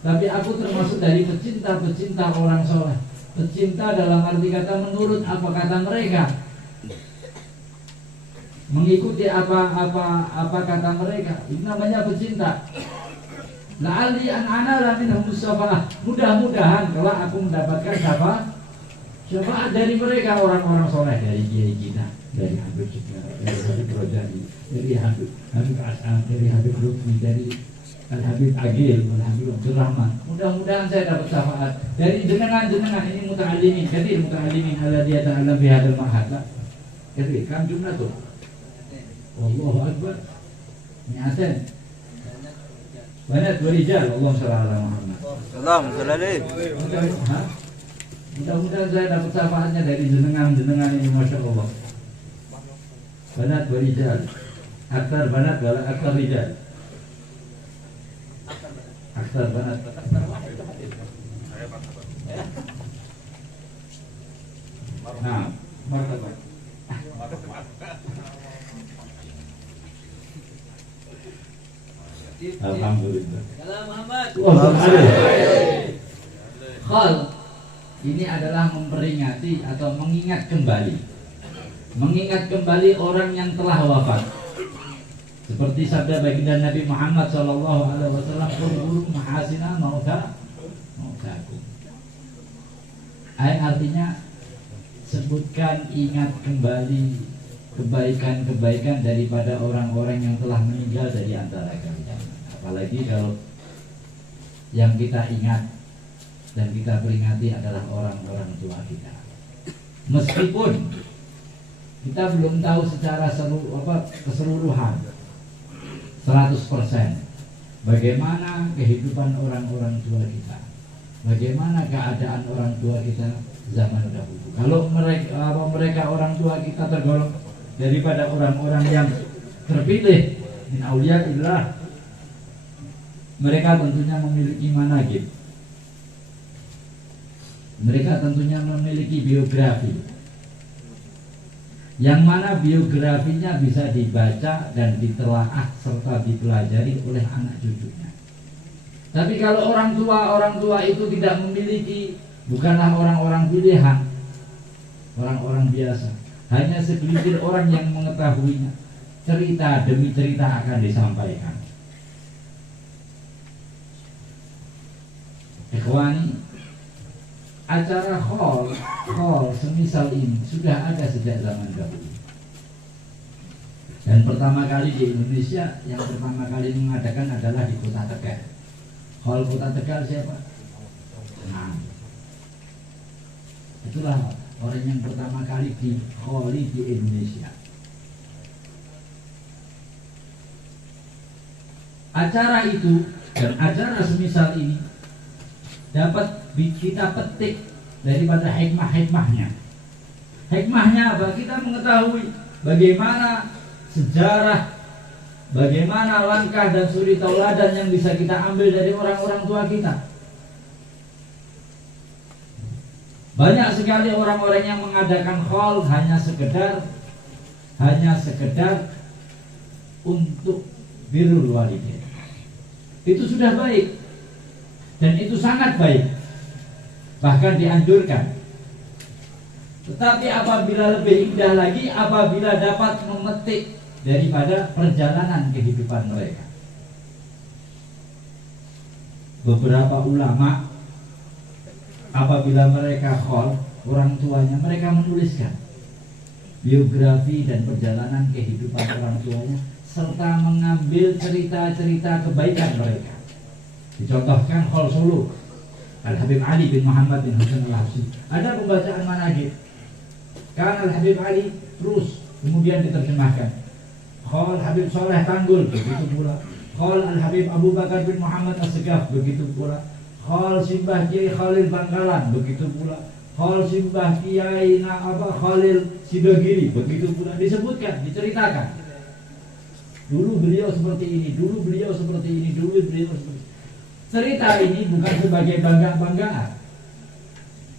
tapi aku termasuk dari pecinta-pecinta orang soleh. Pecinta dalam arti kata menurut apa kata mereka, mengikuti apa kata mereka. Ini namanya pecinta. La'ali an anala minhumus syafa'ah. Mudah-mudahan kalau aku mendapatkan syafaat dari mereka, orang-orang soleh, dari kiai kita, dari Habib Segaf, dari Habib Rojai, dari Habib As'ad, dari Habib Lutfi, dari Al-Habib Agil, Al-Habib Abdul Rahman. Mudah-mudahan saya dapat syafaat dari jenengan-jenengan ini muta'allimin, kathir muta'allimin alladhi yata'allam fi hadzal ma'had. Kathir, kam jumlah tuh? Wallahu akbar. Mi'atain. Banyak warijal, Allahumma shalli ala Muhammad. Allahumma shalli alaihi. Mudah-mudahan saya dapat syafaatnya dari jenengan-jenengan ini, Masya Allah. Banat warijal. Aktar banat wala aktar rijal. Aktar banat. Nah, martabat. Alhamdulillah. Khal ini adalah memperingati atau mengingat kembali orang yang telah wafat. Seperti sabda baginda Nabi Muhammad SAW, "Qulu mahasina mautakum." Artinya sebutkan, ingat kembali kebaikan-kebaikan daripada orang-orang yang telah meninggal dari antara kalian. Apalagi kalau yang kita ingat dan kita peringati adalah orang-orang tua kita. Meskipun kita belum tahu secara keseluruhan 100% bagaimana kehidupan orang-orang tua kita. bagaimana keadaan orang tua kita zaman dahulu. Kalau mereka orang tua kita tergolong daripada orang-orang yang terpilih min auliyaillah, mereka tentunya memiliki manaqib. Mereka tentunya memiliki biografi, yang mana biografinya bisa dibaca dan ditelaah serta dipelajari oleh anak cucunya. Tapi kalau orang tua itu tidak memiliki, bukanlah orang-orang pilihan, orang-orang biasa, hanya segelintir orang yang mengetahuinya. Cerita demi cerita akan disampaikan. Ikhwani, acara khol semisal ini sudah ada sejak zaman dahulu. Dan pertama kali di Indonesia, yang pertama kali mengadakan adalah di Kota Tegal. Khol Kota Tegal siapa? Nah, itulah orang yang pertama kali di kholi di Indonesia. Acara itu dan acara semisal ini dapat kita petik daripada hikmah-hikmahnya. Hikmahnya apa? Kita mengetahui bagaimana sejarah, bagaimana langkah dan suri tauladan yang bisa kita ambil dari orang-orang tua kita. Banyak sekali orang-orang yang mengadakan khol hanya sekedar untuk birrul walidain. Itu sudah baik dan itu sangat baik, bahkan dianjurkan. Tetapi apabila lebih indah lagi, apabila dapat memetik daripada perjalanan kehidupan mereka. Beberapa ulama apabila mereka khol orang tuanya, mereka menuliskan biografi dan perjalanan kehidupan orang tuanya, serta mengambil cerita-cerita kebaikan mereka. Dicontohkan khol Solo, Al-Habib Ali bin Muhammad bin Hasan Al-Habsyi. Ada pembacaan manaqib. Kan Al-Habib Ali terus kemudian diterjemahkan. Khol Habib Soleh Tanggul, begitu pula. Khol Al-Habib Abu Bakar bin Muhammad As-Segaf, begitu pula. Khol Simbah Kiai Khalil Bangkalan, begitu pula. Khol Simbah Kiai Khalil Sidogiri, begitu pula. Disebutkan, diceritakan. Dulu beliau seperti ini, dulu beliau seperti ini, dulu beliau seperti ini. Cerita ini bukan sebagai bangga-banggaan,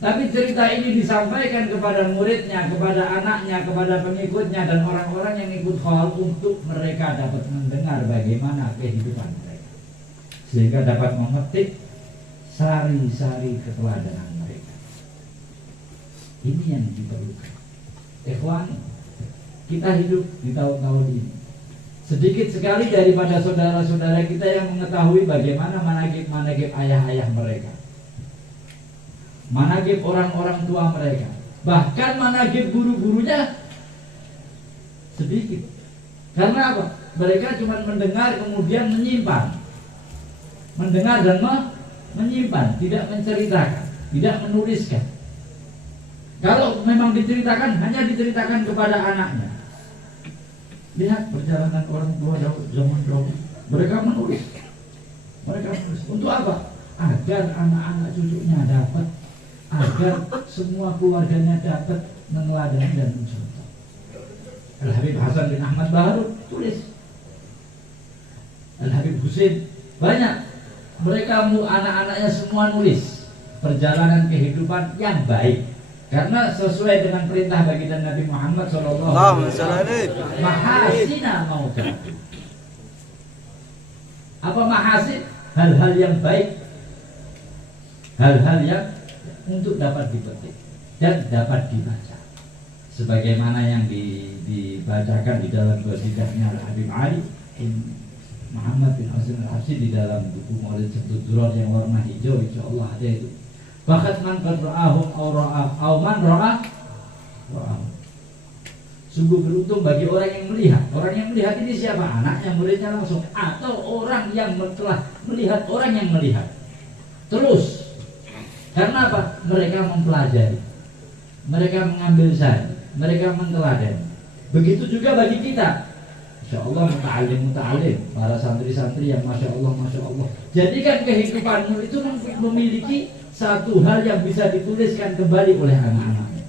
tapi cerita ini disampaikan kepada muridnya, kepada anaknya, kepada pengikutnya, dan orang-orang yang ikut khol untuk mereka dapat mendengar bagaimana kehidupan mereka, sehingga dapat memetik sari-sari keteladanan mereka. Ini yang diperlukan. Ikhwan, kita hidup di tahun-tahun ini. Sedikit sekali daripada saudara-saudara kita yang mengetahui bagaimana manaqib ayah-ayah mereka, manaqib orang-orang tua mereka, bahkan manaqib guru-gurunya sedikit. Karena apa? Mereka cuma mendengar kemudian menyimpan, mendengar dan menyimpan, tidak menceritakan, tidak menuliskan. Kalau memang diceritakan, hanya diceritakan kepada anaknya. Lihat perjalanan orang tua zaman dahulu. Mereka menulis. Untuk apa? Agar anak-anak cucunya dapat, agar semua keluarganya dapat meneladani dan mencontoh. Al-Habib Hasan bin Ahmad Baharud tulis. Al-Habib Husain, banyak. Mereka anak-anaknya semua nulis perjalanan kehidupan yang baik. Karena sesuai dengan perintah baginda Nabi Muhammad SAW, mahasina maujah. Apa mahasin? Hal-hal yang baik, hal-hal yang untuk dapat dipetik dan dapat dibaca. Sebagaimana yang dibacakan di dalam qasidahnya Al-Habib Ali bin Muhammad bin Hasan Al-Habsyi di dalam buku Maulid Syamsul Duror yang warna hijau, insyaallah ada itu. Bahkan man qad ra'ahum aw man ra'ah. Sungguh beruntung bagi orang yang melihat. Orang yang melihat ini siapa? Anaknya, muridnya langsung, atau orang yang telah melihat orang yang melihat. Terus. Karena apa? Mereka mempelajari. Mereka mengambil sari, mereka menteladani. Begitu juga bagi kita. Insyaallah muta'alim, para santri-santri yang masya Allah. Jadikan kehidupanmu itu memiliki satu hal yang bisa dituliskan kembali oleh anak-anaknya.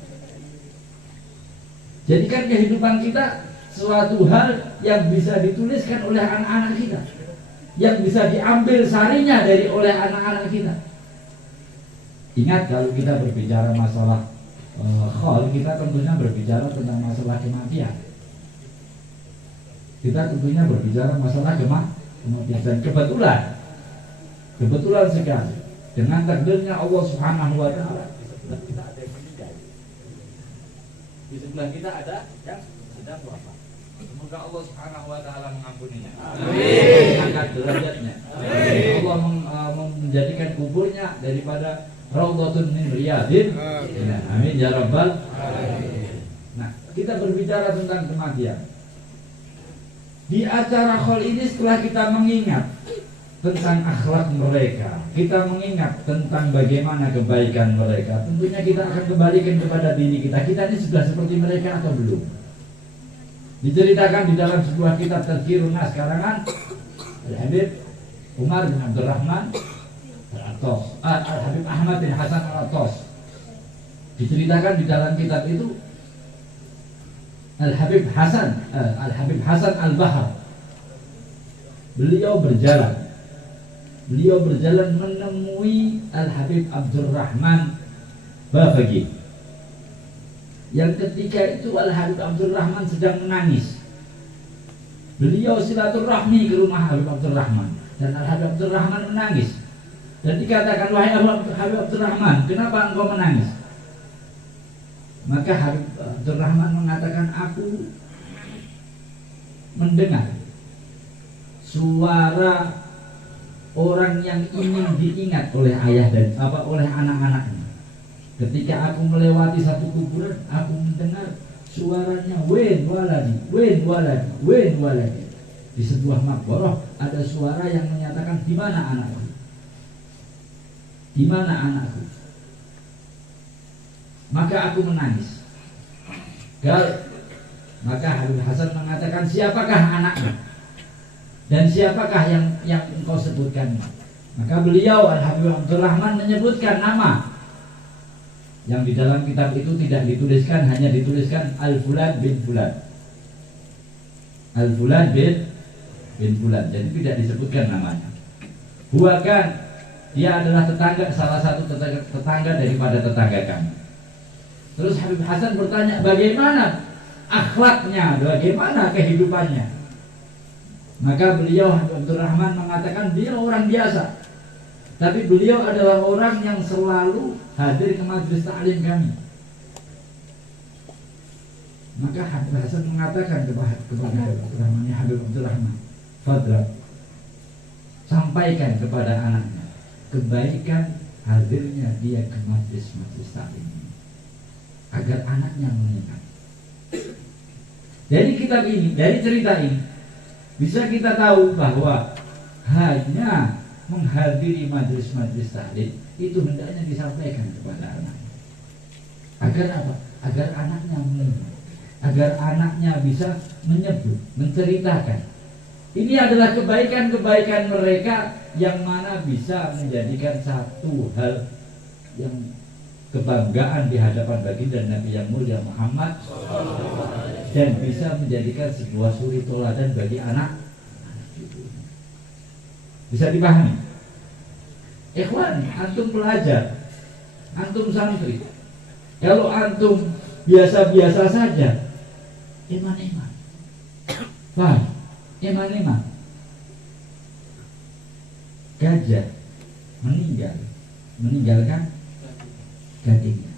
Jadikan kehidupan kita suatu hal yang bisa dituliskan oleh anak-anak kita, yang bisa diambil sarinya oleh anak-anak kita. Ingat, kalau kita berbicara masalah khol, kita tentunya berbicara tentang masalah kematian. Kita tentunya berbicara masalah kematian. Dan kebetulan sekali dengan takdirnya Allah Subhanahu wa taala, kita ada yang meninggal. Di sebelah kita ada yang sedang wafat. Semoga Allah Subhanahu wa taala mengampuninya. Amin. Mengangkat derajatnya. Amin. Allah menjadikan kuburnya daripada raudhatun min riyadin. Amin ya rabbal alamin. Nah, kita berbicara tentang kematian. Di acara khol ini setelah kita mengingat tentang akhlak mereka, kita mengingat tentang bagaimana kebaikan mereka, tentunya kita akan kembalikan kepada diri kita. Kita ini sudah seperti mereka atau belum? Diceritakan di dalam sebuah kitab Tadhkirun Nas karangan Al-Habib Umar bin Abdurrahman Al-Attas, Al-Habib Ahmad bin Hasan Al-Attas. Diceritakan di dalam kitab itu Al-Habib Hasan Al-Bahar, beliau berjalan menemui Al-Habib Abdurrahman Bafaqi, yang ketika itu Al-Habib Abdurrahman sedang menangis. Beliau silaturahmi ke rumah Habib Abdurrahman, dan Al-Habib Abdurrahman menangis. Dan dikatakan, wahai Habib Abdurrahman, kenapa engkau menangis? Maka Habib Abdurrahman mengatakan, aku mendengar suara orang yang ingin diingat oleh ayah dan oleh anak-anaknya. Ketika aku melewati satu kuburan, aku mendengar suaranya wen waladi, wen waladi, wen waladi. Di sebuah makbarah ada suara yang menyatakan, di mana anakku? Di mana anakku? Maka aku menangis. Maka Habib Hasan mengatakan, siapakah anaknya? Dan siapakah yang engkau sebutkan? Maka beliau Al-Habib Abdurrahman menyebutkan nama yang di dalam kitab itu tidak dituliskan, hanya dituliskan Al-Fulan bin Fulan. Al-Fulan bin Fulan, jadi tidak disebutkan namanya. Bukan, dia adalah salah satu tetangga daripada tetangga kami. Terus Habib Hasan bertanya, bagaimana akhlaknya, bagaimana kehidupannya? Maka beliau Habib Abdurrahman mengatakan, dia orang biasa, tapi beliau adalah orang yang selalu hadir ke majelis ta'lim kami. Maka Habib Hasan mengatakan kepada Habib Abdurrahman, ya Habib Abdurrahman, fadhal, sampaikan kepada anaknya kebaikan hadirnya dia ke majelis ta'lim, agar anaknya mengingat. Dari kitab ini, dari cerita ini, bisa kita tahu bahwa hanya menghadiri majelis ta'lim itu hendaknya disampaikan kepada anak. Agar apa? Agar anaknya mengingat, agar anaknya bisa menyebut, menceritakan. Ini adalah kebaikan-kebaikan mereka yang mana bisa menjadikan satu hal yang kebanggaan di hadapan baginda Nabi yang mulia Muhammad, dan bisa menjadikan sebuah suri toladan bagi anak. Bisa dipahami? Ikhwan, antum pelajar, antum santri, kalau antum biasa-biasa saja, eman-eman, baik, eman-eman, gajah meninggalkan gadingnya.